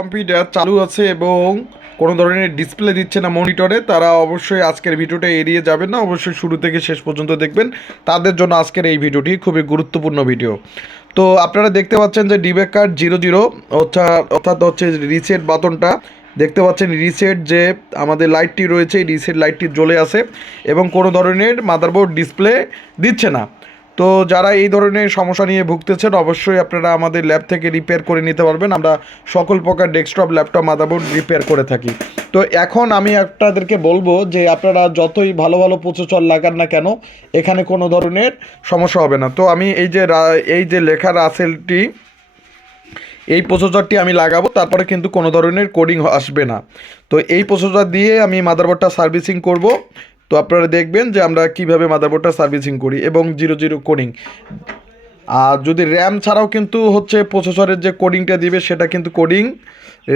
Computer চালু আছে এবং কোনো ধরনের ডিসপ্লে দিচ্ছে না মনিটরে, তারা অবশ্যই আজকের ভিডিওটা এড়িয়ে যাবেন না, অবশ্যই শুরু থেকে শেষ পর্যন্ত দেখবেন। তাদের জন্য আজকের এই ভিডিওটি খুবই গুরুত্বপূর্ণ ভিডিও। তো আপনারা দেখতে পাচ্ছেন যে ডিবেক কার্ড 00 অর্থাৎ হচ্ছে রিসেট বাটনটা দেখতে পাচ্ছেন। রিসেট যে আমাদের লাইটটি রয়েছে, এই রিসেট লাইটটি জ্বলে আছে এবং কোনো ধরনের মাদারবোর্ড ডিসপ্লে দিচ্ছে না। তো যারা এই ধরনের সমস্যা নিয়ে ভুগতেছেন অবশ্যই আপনারা আমাদের ল্যাব থেকে রিপেয়ার করে নিতে পারবেন। আমরা সকল প্রকার ডেস্কটপ, ল্যাপটপ, মাদারবোর্ড রিপেয়ার করে থাকি। তো এখন আমি আপনাদেরকে বলবো যে আপনারা যতই ভালো ভালো প্রসেসর লাগান না কেন, এখানে কোনো ধরনের সমস্যা হবে না। তো আমি এই যে লেখা রাসেলটি, এই প্রসেসরটি আমি লাগাবো, তারপরে কিন্তু কোনো ধরনের কোডিং আসবে না। তো এই প্রসেসর দিয়ে আমি মাদারবোর্ডটা সার্ভিসিং করব। তো আপনারা দেখবেন যে আমরা কিভাবে মাদারবোর্ডটা সার্ভিসিং করি এবং 00 কোডিং। আর যদি র্যাম ছাড়াও কিন্তু হচ্ছে প্রসেসরের যে কোডিংটা দিবে সেটা কিন্তু কোডিং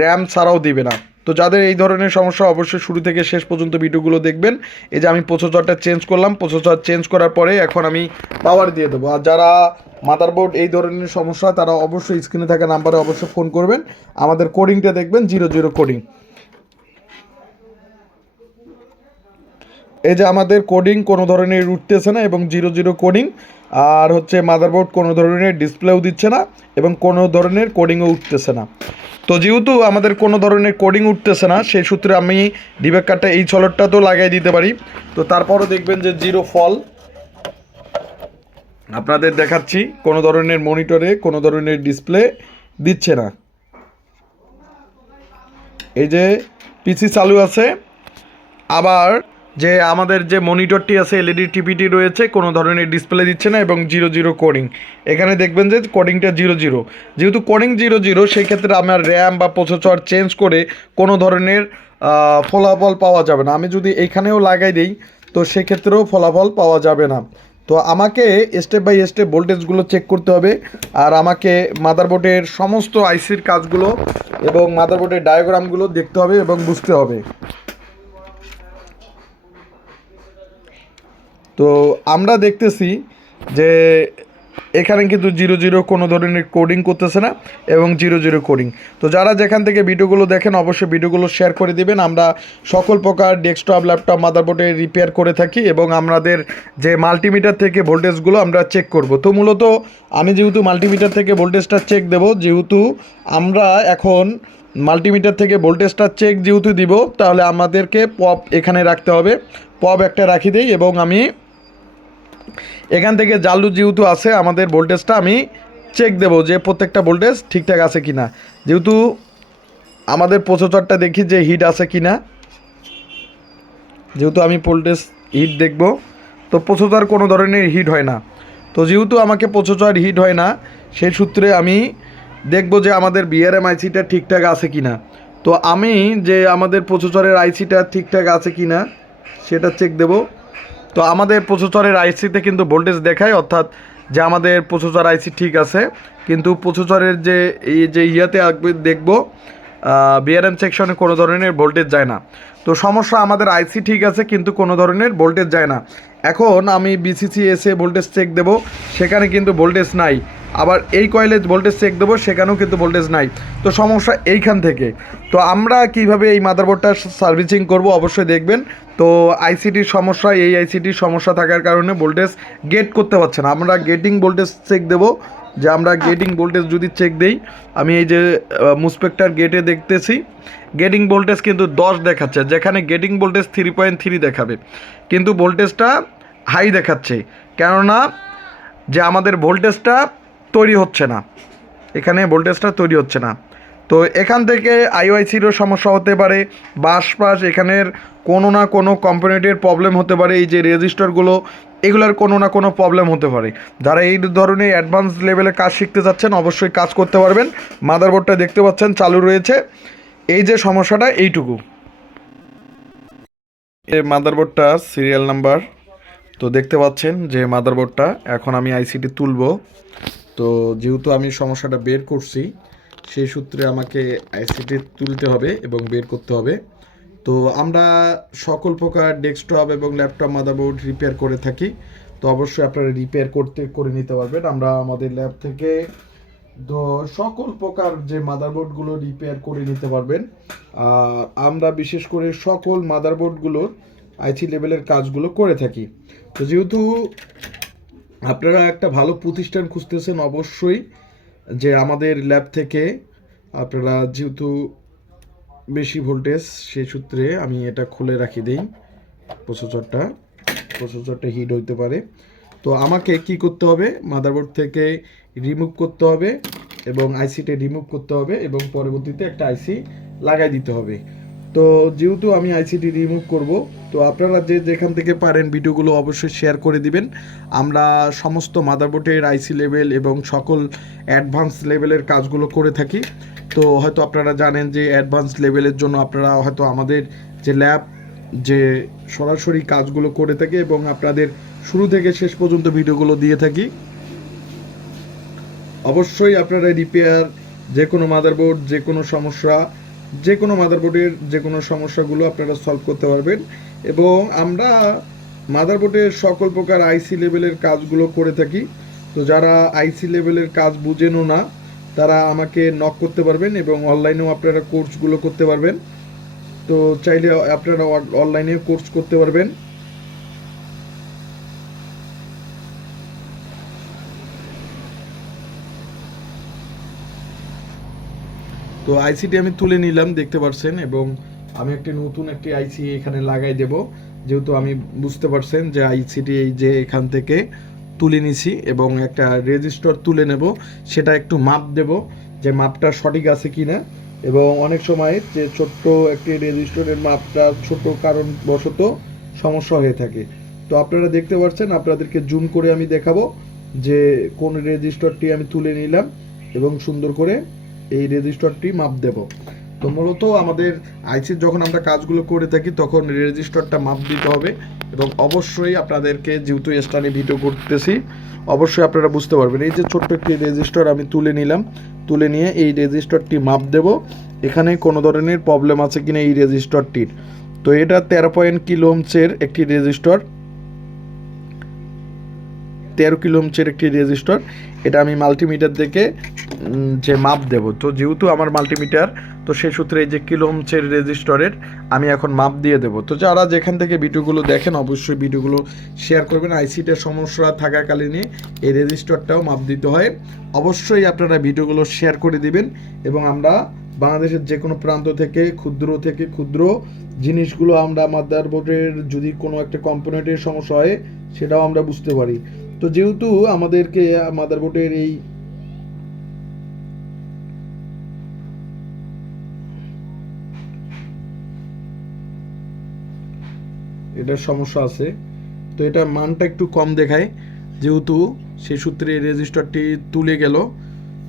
র্যাম ছাড়াও দিবে না। তো যাদের এই ধরনের সমস্যা অবশ্যই শুরু থেকে শেষ পর্যন্ত ভিডিওগুলো দেখবেন। এই যে আমি প্রসেসরটা চেঞ্জ করলাম, প্রসেসর চেঞ্জ করার পরে এখন আমি পাওয়ার দিয়ে দেবো। আর যারা মাদারবোর্ড এই ধরনের সমস্যা তারা অবশ্যই স্ক্রিনে থাকা নাম্বারে অবশ্যই ফোন করবেন। আমাদের কোডিংটা দেখবেন 00 কোডিং। এই যে আমাদের কোডিং কোনো ধরনের উঠতেছে না এবং 00 কোডিং। আর হচ্ছে মাদারবোর্ড কোনো ধরনের ডিসপ্লেও দিচ্ছে না এবং কোনো ধরনের কোডিংও উঠতেছে না। তো যেহেতু আমাদের কোনো ধরনের কোডিং উঠতেছে না, সেই সূত্রে আমি ডিবেক কার্ডটা এই সলটটা তো লাগাই দিতে পারি। তো তারপরও দেখবেন যে জিরো ফল আপনাদের দেখাচ্ছি, কোনো ধরনের মনিটরে কোনো ধরনের ডিসপ্লে দিচ্ছে না। এই যে পিসি চালু আছে, আবার যে আমাদের যে মনিটরটি আছে এলইডি টিভিটি রয়েছে, কোনো ধরনের ডিসপ্লে দিচ্ছে না এবং 00 কোডিং। এখানে দেখবেন যে কোডিংটা 00। যেহেতু কোডিং 00, সেই ক্ষেত্রে আমার র্যাম বা প্রসেসর চেঞ্জ করে কোনো ধরনের ফলাফল পাওয়া যাবে না। আমি যদি এইখানেও লাগাই দিই তো সেক্ষেত্রেও ফলাফল পাওয়া যাবে না। তো আমাকে স্টেপ বাই স্টেপ ভোল্টেজগুলো চেক করতে হবে। আর আমাকে মাদারবোর্ডের সমস্ত আইসির কাজগুলো এবং মাদারবোর্ডের ডায়াগ্রামগুলো দেখতে হবে এবং বুঝতে হবে। তো আমরা দেখতেছি যে এখানে কিন্তু 00 কোনো ধরনের কোডিং করতেছে না এবং 00 কোডিং। তো যারা যেখান থেকে ভিডিওগুলো দেখেন অবশ্যই ভিডিওগুলো শেয়ার করে দিবেন। আমরা সকল প্রকার ডেস্কটপ, ল্যাপটপ, মাদারবোর্ডে রিপেয়ার করে থাকি এবং আমাদের যে মাল্টিমিটার থেকে ভোল্টেজগুলো আমরা চেক করব। তো মূলত আমি যেহেতু মাল্টিমিটার থেকে ভোল্টেজটা চেক দেব, যেহেতু আমরা এখন মাল্টিমিটার থেকে ভোল্টেজটা চেক যেহেতু দিব, তাহলে আমাদেরকে পপ এখানে রাখতে হবে। পপ একটা রাখি দেই এবং আমি এখান থেকে জালু যেহেতু আছে আমাদের ভোল্টেজটা আমি চেক দেব যে প্রত্যেকটা ভোল্টেজ ঠিকঠাক আছে কি না। যেহেতু আমাদের প্রসেসরটা দেখি যে হিট আছে কি না, যেহেতু আমি ভোল্টেজ হিট দেখব। তো প্রসেসর কোনো ধরনের হিট হয় না। তো যেহেতু আমাকে প্রসেসর হিট হয় না, সেই সূত্রে আমি দেখব যে আমাদের বিআরএম আইসিটা ঠিকঠাক আছে কি না। তো আমি যে আমাদের প্রসেসরের আইসিটা ঠিকঠাক আছে কি না সেটা চেক দেব। তো আমাদের প্রসেসরের আইসিতে কিন্তু ভোল্টেজ দেখায়, অর্থাৎ যে আমাদের প্রসেসর আইসি ঠিক আছে, কিন্তু প্রসেসরের যে এই যে ইয়াতে দেখব বিআরএম সেকশনে কোনো ধরনের ভোল্টেজ যায় না। তো সমস্যা আমাদের আইসি ঠিক আছে কিন্তু কোনো ধরনের ভোল্টেজ যায় না। এখন আমি বিসিসি এসে ভোল্টেজ চেক দেব, সেখানে কিন্তু ভোল্টেজ নাই। আবার এই কয়েলে ভোল্টেজ চেক দেবো, সেখানেও কিন্তু ভোল্টেজ নাই। তো সমস্যা এইখান থেকে। তো আমরা কিভাবে এই মাদারবোর্ডটা সার্ভিসিং করব অবশ্যই দেখবেন। তো আইসিটির সমস্যা, এই আইসিটির সমস্যা থাকার কারণে ভোল্টেজ গেট করতে পারছে না। আমরা গেটিং ভোল্টেজ চেক দেব, যে আমরা গেটিং ভোল্টেজ যদি চেক দেই, আমি এই যে মুসপেক্টার গেটে দেখতেছি গেটিং ভোল্টেজ কিন্তু 10 দেখাচ্ছে, যেখানে গেটিং ভোল্টেজ 3.3 দেখাবে, কিন্তু ভোল্টেজটা হাই দেখাচ্ছে। কেননা যে আমাদের ভোল্টেজটা তৈরি হচ্ছে না, এখানে ভোল্টেজটা তৈরি হচ্ছে না। তো এখান থেকে আইওআইসিরও সমস্যা হতে পারে, বাসপাস এখানের কোনো না কোনো কম্পোনেন্টের প্রবলেম হতে পারে। এই যে রেজিস্টারগুলো, এগুলোর কোনো না কোনো প্রবলেম হতে পারে। যারা এই ধরনের অ্যাডভান্স লেভেলে কাজ শিখতে চাচ্ছেন অবশ্যই কাজ করতে পারবেন। মাদারবোর্ডটা দেখতে পাচ্ছেন চালু রয়েছে। এই যে সমস্যাটা এইটুকু, এই মাদারবোর্ডটা সিরিয়াল নাম্বার। তো দেখতে পাচ্ছেন যে মাদারবোর্ডটা, এখন আমি আইসিটি তুলব। তো যেহেতু আমি সমস্যাটা বের করছি, সেই সূত্রে আমাকে আইসিটি তুলতে হবে এবং বের করতে হবে। তো আমরা সকল প্রকার ডেস্কটপ এবং ল্যাপটপ মাদারবোর্ড রিপেয়ার করে থাকি। তো অবশ্যই আপনারা রিপেয়ার করে নিতে পারবেন। আমরা আমাদের ল্যাব থেকে তো সকল প্রকার যে মাদারবোর্ডগুলো রিপেয়ার করে নিতে পারবেন। আর আমরা বিশেষ করে সকল মাদারবোর্ডগুলোর আইসি লেভেলের কাজগুলো করে থাকি। তো যেহেতু আপনারা একটা ভালো প্রতিষ্ঠান খুঁজতেছেন, অবশ্যই যে আমাদের ল্যাব থেকে আপনারা যেহেতু বেশি ভোল্টেজ, সেই সূত্রে আমি এটা খুলে রাখি দিই। প্রসেসরটা হিট হইতে পারে। তো আমাকে কি করতে হবে, মাদারবোর্ড থেকে রিমুভ করতে হবে এবং আইসিটা রিমুভ করতে হবে এবং পরবর্তীতে একটা আইসি লাগাই দিতে হবে। তো যেহেতু আমি আইসিটি রিমুভ করব, তো আপনারা যে যেখান থেকে পারেন ভিডিওগুলো অবশ্যই শেয়ার করে দিবেন। আমরা সমস্ত মাদারবোর্ডের আইসি লেভেল এবং সকল অ্যাডভান্স লেভেলের কাজগুলো করে থাকি। তো হয়তো আপনারা জানেন যে অ্যাডভান্স লেভেলের জন্য আপনারা হয়তো আমাদের যে ল্যাব যে সরাসরি কাজগুলো করে থাকে এবং আপনাদের শুরু থেকে শেষ পর্যন্ত ভিডিওগুলো দিয়ে থাকি। অবশ্যই আপনারা রিপেয়ার যে কোনো মাদারবোর্ড, যে কোনো মাদারবোর্ডের যে কোনো সমস্যাগুলো আপনারা সলভ করতে পারবেন। এবং আমরা মাদারবোর্ডের সকল প্রকার আইসি লেভেলের কাজগুলো করে থাকি। তো যারা আইসি লেভেলের কাজ বুঝেনও না, তারা আমাকে নক করতে পারবেন এবং অনলাইনেও আপনারা কোর্সগুলো করতে পারবেন। তো চাইলে আপনারা অনলাইনে কোর্স করতে পারবেন। তো আইসিটি আমি তুলে নিলাম, দেখতে পাচ্ছেন, এবং আমি নতুন একটি আইসি এখানে লাগাই দেব। যেহেতু আমি বুঝতে পারছেন যে আইসিটি এই যে এখান থেকে তুলে নিছি এবং একটা রেজিস্টার তুলে নেব, সেটা একটু মাপ দেব যে মাপটা সঠিক আছে কিনা। এবং অনেক সময় যে ছোট্ট একটি রেজিস্টারের মাপটা ছোট কারণবশত সমস্যা হয়ে থাকে। তো আপনারা দেখতে পাচ্ছেন, আপনাদেরকে জুম করে আমি দেখাবো যে কোন রেজিস্টারটি আমি তুলে নিলাম এবং সুন্দর করে এই রেজিস্টারটি মাপ দেব। তো মূলত আমাদের আইসির যখন আমরা কাজগুলো করে থাকি তখন রেজিস্টারটা মাপ দিতে হবে। এবং অবশ্যই আপনাদেরকে, যেহেতু স্টানে ভিডিও করতেছি, অবশ্যই আপনারা বুঝতে পারবেন। এই যে ছোট্ট একটি রেজিস্টার আমি তুলে নিলাম, তুলে নিয়ে এই রেজিস্টারটি মাপ দেব এখানে কোনো ধরনের প্রবলেম আছে কিনা এই রেজিস্টারটির। তো এটা 13 কিলো ওহমসের একটি রেজিস্টার, 13 কিলো ওহমসের একটি রেজিস্টার। এটা আমি মাল্টিমিটার থেকে যে মাপ দেব। তো যেহেতু আমার মাল্টিমিটার, তো সেই সূত্রে এই যে কিলো ওহমসের রেজিস্টারের আমি এখন মাপ দিয়ে দেব। তো যারা যেখান থেকে ভিডিওগুলো দেখেন অবশ্যই ভিডিওগুলো শেয়ার করবেন। আইসিটার সমস্যা থাকাকালীনই এই রেজিস্টারটাও মাপ দিতে হয়। অবশ্যই আপনারা ভিডিওগুলো শেয়ার করে দিবেন এবং আমরা বাংলাদেশের যে কোনো প্রান্ত থেকে ক্ষুদ্র জিনিসগুলো আমরা মাদারবোর্ডের যদি কোনো একটা কম্পোনেন্টের সমস্যা হয় সেটাও আমরা বুঝতে পারি। তো যেহেতু আমাদেরকে মাদারবোর্ডের এই এটার সমস্যা আছে, তো এটা মানটা একটু কম দেখায়, যেহেতু সেই সূত্রে এই রেজিস্টারটি তুলে গেল,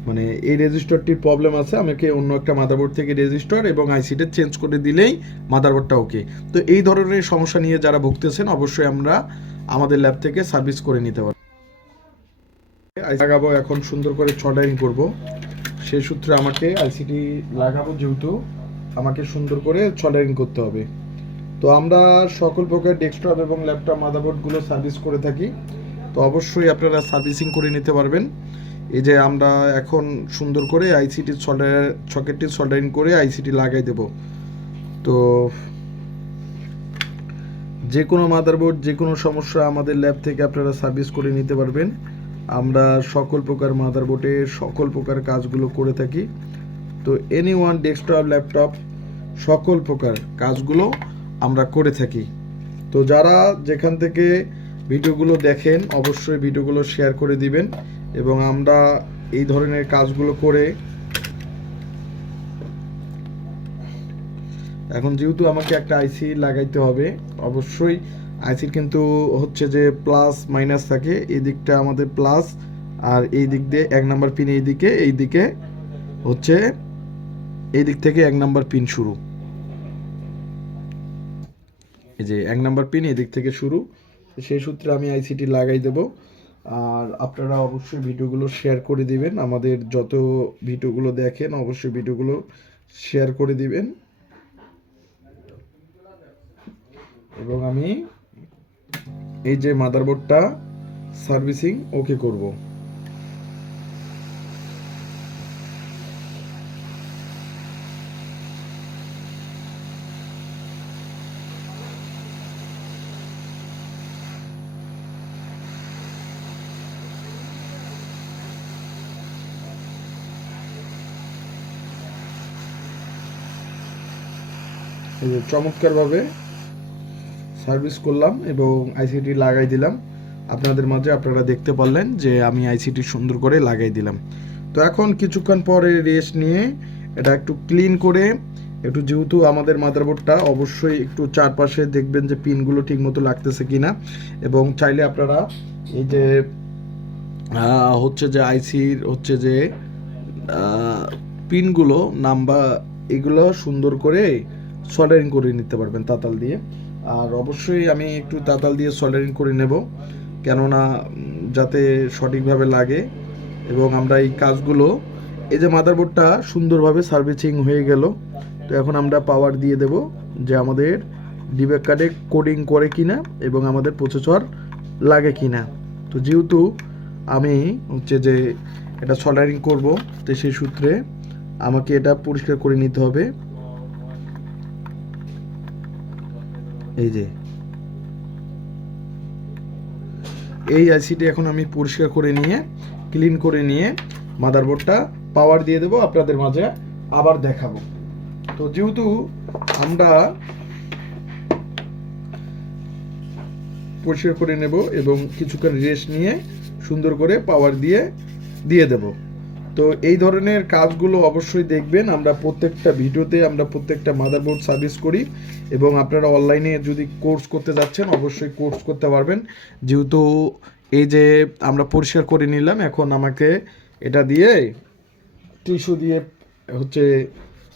মানে এই রেজিস্টারটির প্রবলেম আছে। আমাকে অন্য একটা মাদারবোর্ড থেকে রেজিস্টার এবং আইসিটা চেঞ্জ করে দিলেই মাদারবোর্ডটা ওকে। তো এই ধরনের সমস্যা নিয়ে যারা ভুগতেছেন অবশ্যই আমরা আমাদের ল্যাব থেকে সার্ভিস করে নিতে পারবো। লাগাবো এখন সুন্দর করে সোল্ডারিং করব, সেই সূত্রে আমাকে আইসিটি লাগাবো, যেহেতু আমাকে সুন্দর করে সোল্ডারিং করতে হবে। তো আমরা সকল প্রকার ডেস্কটপ এবং ল্যাপটপ মাদারবোর্ডগুলো সার্ভিস করে থাকি। তো অবশ্যই আপনারা সার্ভিসিং করে নিতে পারবেন। এই যে আমরা এখন সুন্দর করে আইসিটি সকেটটি সোল্ডারিং করে আইসিটি লাগাই দেব। তো যে কোনো মাদারবোর্ড, যে কোনো সমস্যা আমাদের ল্যাব থেকে আপনারা সার্ভিস করে নিতে পারবেন। আমরা সকল প্রকার মাদারবোর্ডের সকল প্রকার কাজগুলো করে থাকি। তো এনি ওয়ান ডেস্কটপ ল্যাপটপ সকল প্রকার কাজগুলো আমরা করে থাকি। তো যারা যেখান থেকে ভিডিওগুলো দেখেন অবশ্যই ভিডিওগুলো শেয়ার করে দিবেন এবং আমরা এই ধরনের কাজগুলো করে, এখন যেহেতু আমাকে একটা আইসি লাগাইতে হবে, অবশ্যই আইসির কিন্তু হচ্ছে যে প্লাস মাইনাস থাকে, এই দিকটা আমাদের প্লাস আর এই দিক দিয়ে 1 নাম্বার পিন, এই দিকে হচ্ছে এই দিক থেকে 1 নাম্বার পিন শুরু, এই যে 1 নাম্বার পিন এই দিক থেকে শুরু। সেই সূত্রে আমি আইসিটি লাগাই দেব। আর আপনারা অবশ্যই ভিডিওগুলো শেয়ার করে দিবেন, আমাদের যত ভিডিওগুলো দেখেন অবশ্যই ভিডিওগুলো শেয়ার করে দিবেন এবং আমি এই যে মাদারবোর্ডটা সার্ভিসিং ওকে করব। এই যে চমৎকারভাবে সার্ভিস করলাম এবং আইসিটি লাগাই দিলাম আপনাদের মাঝে। আপনারা দেখতে পারলেন যে আমি আইসিটি সুন্দর করে লাগাই দিলাম। তো এখন কিছুক্ষণ পরে রেস্ট নিয়ে এটা একটু ক্লিন করে একটু, যেহেতু আমাদের মাদারবোর্ডটা অবশ্যই একটু চারপাশে দেখবেন যে পিনগুলো ঠিকমতো লাগতেছে কিনা, এবং চাইলে আপনারা এই যে হচ্ছে যে আইসির হচ্ছে যে পিনগুলো নাম্বার এগুলো সুন্দর করে সল্ডারিং করে নিতে পারবেন তাতাল দিয়ে। আর অবশ্যই আমি একটু তাতাল দিয়ে সল্ডারিং করে নেব, কেননা যাতে সঠিকভাবে লাগে। এবং আমরা এই কাজগুলো, এই যে মাদারবোর্ডটা সুন্দরভাবে সার্ভিসিং হয়ে গেল। তো এখন আমরা পাওয়ার দিয়ে দেব যে আমাদের ডিব্যাক কার্ডে কোডিং করে কিনা এবং আমাদের প্রসেসর লাগে কিনা। তো যেহেতু আমি হচ্ছে যে এটা সল্ডারিং করব, তো সেই সূত্রে আমাকে এটা পরিষ্কার করে নিতে হবে। এই যে এই আইসিটি এখন আমি পরিষ্কার করে নিয়ে ক্লিন করে নিয়ে মাদারবোর্ডটা পাওয়ার দিয়ে দেবো, আপনাদের মাঝে আবার দেখাবো। তো যেহেতু আমরা পরিষ্কার করে নেব এবং কিছুক্ষণ রেস্ট নিয়ে সুন্দর করে পাওয়ার দিয়ে দেব। তো এই ধরনের কাজগুলো অবশ্যই দেখবেন। আমরা প্রত্যেকটা ভিডিওতে আমরা প্রত্যেকটা মাদারবোর্ড সার্ভিস করি, এবং আপনারা অনলাইনে যদি কোর্স করতে যাচ্ছেন অবশ্যই কোর্স করতে পারবেন। যেহেতু এই যে আমরা পরিষ্কার করে নিলাম, এখন আমাকে এটা দিয়ে টিস্যু দিয়ে হচ্ছে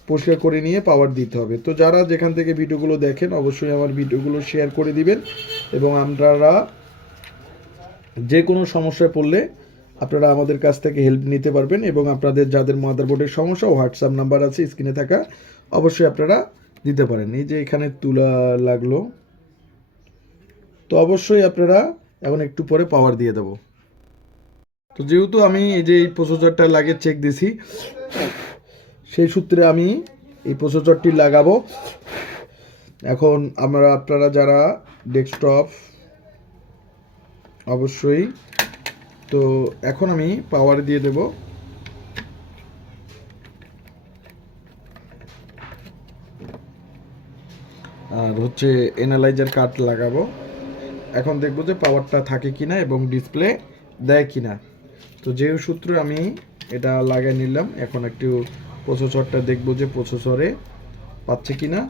পরিষ্কার করে নিয়ে পাওয়ার দিতে হবে। তো যারা যেখান থেকে ভিডিওগুলো দেখেন অবশ্যই আমার ভিডিওগুলো শেয়ার করে দিবেন, এবং আপনারা যে কোনো সমস্যায় পড়লে আপনারা আমাদের কাছ থেকে হেল্প নিতে পারবেন। এবং আপনাদের যাদের মাদারবোর্ডের সমস্যা, হোয়াটসঅ্যাপ নাম্বার আছে স্ক্রিনে থাকা, অবশ্যই আপনারা দিতে পারেন। এই যে এখানে তুলা লাগলো, তো অবশ্যই আপনারা এখন একটু পরে পাওয়ার দিয়ে দেব। তো যেহেতু আমি এই যে এই প্রসেসরটা লাগে চেক দিছি, সেই সূত্রে আমি এই প্রসেসরটি লাগাবো। এখন আপনারা যারা ডেস্কটপ অবশ্যই, তো এখন আমি পাওয়ার দিয়ে দেব। আর হচ্ছে এনালাইজার কার্ড লাগাবো। এখন দেখবো যে পাওয়ারটা থাকে কিনা এবং ডিসপ্লে দেয় কিনা। তো যে সূত্রে আমি এটা লাগিয়ে নিলাম, এখন একটু প্রসেসরটা দেখবো যে প্রসেসরে পাচ্ছে কিনা।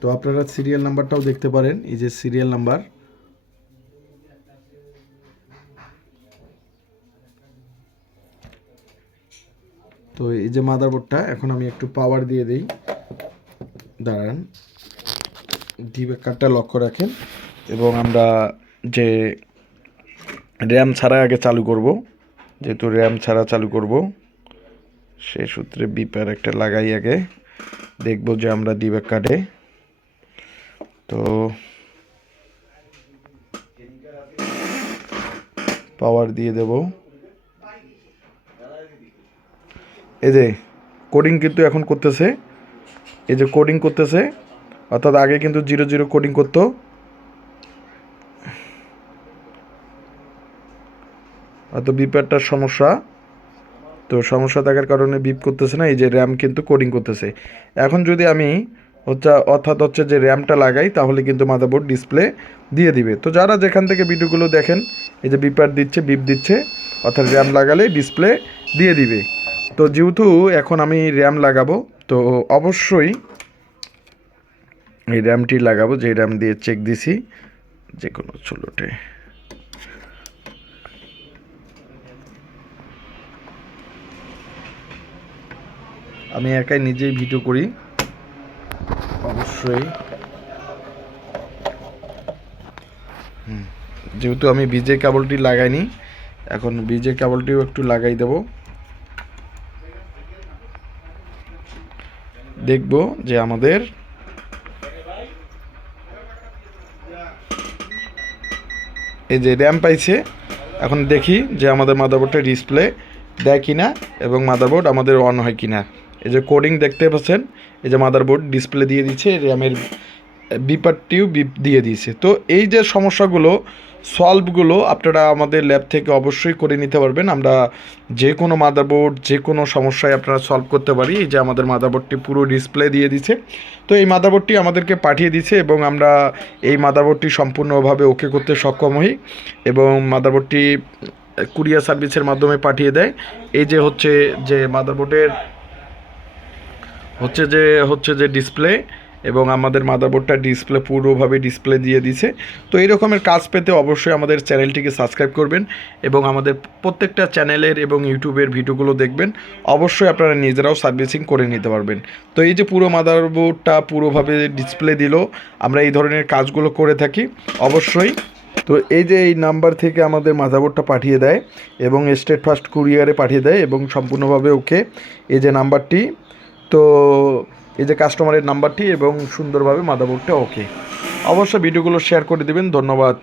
তো আপনারা সিরিয়াল নাম্বারটাও দেখতে পারেন, এই যে সিরিয়াল নাম্বার। তো এই যে মাদারবোর্ডটা, এখন আমি একটু পাওয়ার দিয়ে দিই। দাঁড়ান, ডিব্যাক কার্ডটা লক্ষ্য রাখেন, এবং আমরা যে র্যাম ছাড়া আগে চালু করব, যেহেতু র্যাম ছাড়া চালু করব সেই সূত্রে বিপার একটা লাগাই আগে দেখব যে আমরা ডিব্যাক কার্ডে। তো পাওয়ার দিয়ে দেব। এই যে কোডিং কিন্তু এখন করতেছে, এই যে কোডিং করতেছে, অর্থাৎ আগে কিন্তু 00 কোডিং করতো। হয়তো বিপারটার সমস্যা, তো সমস্যা থাকার কারণে বিপ করতেছে না। এই যে র্যাম কিন্তু কোডিং করতেছে। এখন যদি আমি অর্থাৎ হচ্ছে যে র্যামটা লাগাই, তাহলে কিন্তু মাদারবোর্ড ডিসপ্লে দিয়ে দিবে। তো যারা যেখান থেকে ভিডিওগুলো দেখেন, এই যে বিপার দিচ্ছে, বিপ দিচ্ছে, অর্থাৎ র্যাম লাগালে ডিসপ্লে দিয়ে দিবে। তো যেহেতু এখন আমি র্যাম লাগাবো, তো অবশ্যই এই র্যামটি লাগাবো, যে র্যাম দিয়ে চেক দিছি যে কোনো ছোটোটে। আমি একাই নিজেই ভিডিও করি অবশ্যই। যেহেতু আমি বিজে কেবলটি লাগাইনি, এখন বিজে কেবলটিও একটু লাগাই দেব। দেখব যে আমাদের এই যে র্যাম পাইছে। এখন দেখি যে আমাদের মাদারবোর্ডটা ডিসপ্লে দেয় কিনা এবং মাদারবোর্ড আমাদের অন হয় কিনা। এই যে কোডিং দেখতে পাচ্ছেন, এই যে মাদারবোর্ড ডিসপ্লে দিয়ে দিচ্ছে, র্যামের বিপারটিও বিপ দিয়ে দিয়েছে। তো এই যে সমস্যাগুলো সলভগুলো আপনারা আমাদের ল্যাব থেকে অবশ্যই করে নিতে পারবেন। আমরা যে কোনো মাদারবোর্ড যে কোনো সমস্যায় আপনারা সলভ করতে পারি। এই যে আমাদের মাদারবোর্ডটি পুরো ডিসপ্লে দিয়ে দিচ্ছে। তো এই মাদারবোর্ডটি আমাদেরকে পাঠিয়ে দিয়েছে এবং আমরা এই মাদারবোর্ডটি সম্পূর্ণভাবে ওকে করতে সক্ষম হই এবং মাদারবোর্ডটি কুরিয়ার সার্ভিসের মাধ্যমে পাঠিয়ে দেয়। এই যে যে মাদারবোর্ডের হচ্ছে যে ডিসপ্লে এবং আমাদের মাদারবোর্ডটা ডিসপ্লে পুরোভাবে ডিসপ্লে দিয়ে দিছে। তো এই রকমের কাজ পেতে অবশ্যই আমাদের চ্যানেলটিকে সাবস্ক্রাইব করবেন এবং আমাদের প্রত্যেকটা চ্যানেলের এবং ইউটিউবের ভিডিওগুলো দেখবেন। অবশ্যই আপনারা নিজেরাও সার্ভিসিং করে নিতে পারবেন। তো এই যে পুরো মাদারবোর্ডটা পুরোভাবে ডিসপ্লে দিল, আমরা এই ধরনের কাজগুলো করে থাকি অবশ্যই। তো এই যে এই নাম্বার থেকে আমাদের মাদারবোর্ডটা পাঠিয়ে দেয় এবং স্টেট ফার্স্ট কুরিয়ারে পাঠিয়ে দেয় এবং সম্পূর্ণভাবে ওকে। এই যে নাম্বারটি, তো এই যে কাস্টমারের নাম্বারটি এবং সুন্দরভাবে মাদারবোর্ডটা ওকে। অবশ্যই ভিডিওগুলো শেয়ার করে দেবেন। ধন্যবাদ।